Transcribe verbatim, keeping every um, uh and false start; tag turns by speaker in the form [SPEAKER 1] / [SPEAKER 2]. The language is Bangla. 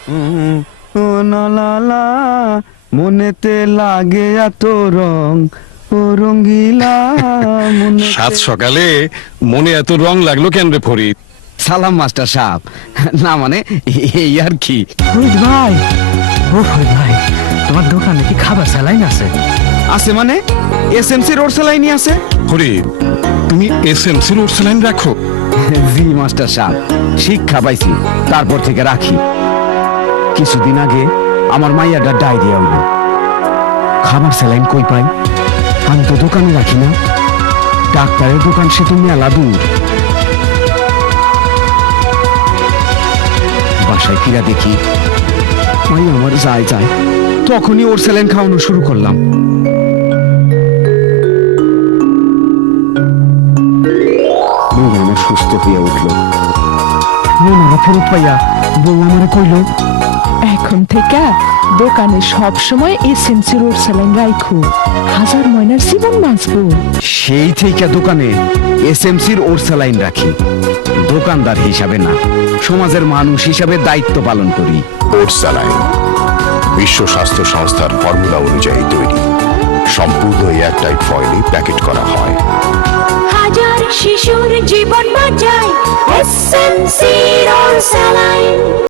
[SPEAKER 1] ও না লা লা মনেতে লাগে এত রং ও রঙ্গিলা মনে
[SPEAKER 2] সাত সকালে মনে এত রং লাগলো কেন রে ফরিদ?
[SPEAKER 1] সালাম মাস্টার সাহেব। না মানে এই আর কি।
[SPEAKER 3] ফরিদ ভাই, ও ফরিদ ভাই, তোমার দোকানে কি খাবার স্যালাইন আছে?
[SPEAKER 1] আছে মানে এসএমসি রোড সেলাইনি আছে।
[SPEAKER 2] ফরিদ, তুমি এসএমসি রোড স্যালাইন রাখো?
[SPEAKER 1] জি মাস্টার সাহেব, শিক্ষা পাইছি তারপর থেকে রাখি। কিছুদিন আগে আমার মাইয়াটা ডায়রিয়া হইল, খাবার স্যালাইন কই পাই? আমি তো দোকানে রাখি না, ডাক্তারের দোকান সে তো মেলা দূর। বাসায় ফিরা দেখি মাইয়া আমার যায় যায়, তখনই ওর স্যালাইন খাওয়ানো শুরু করলাম। বউ আমার সুস্থ হইয়া উঠল। মনারা ফেরত পাইয়া বউ আমারে কইল,
[SPEAKER 4] এখন থেকে দোকানে সব সময় এসএমসি রোড স্যালাইন রাখো, হাজার ময়নার জীবন বাঁচবো।
[SPEAKER 1] সেই থেকে দোকানে এসএমসির ওর স্যালাইন রাখি। দোকানদার হিসাবে না, সমাজের মানুষ হিসাবে দায়িত্ব পালন করি।
[SPEAKER 5] ওটস স্যালাইন বিশ্ব স্বাস্থ্য সংস্থার ফর্মুলা অনুযায়ী তৈরি, সম্পূর্ণ এয়ারটাইট ফয়েলে প্যাকেট করা হয়।
[SPEAKER 6] হাজার শিশুর জীবন বাঁচায় এসএমসি রোড স্যালাইন।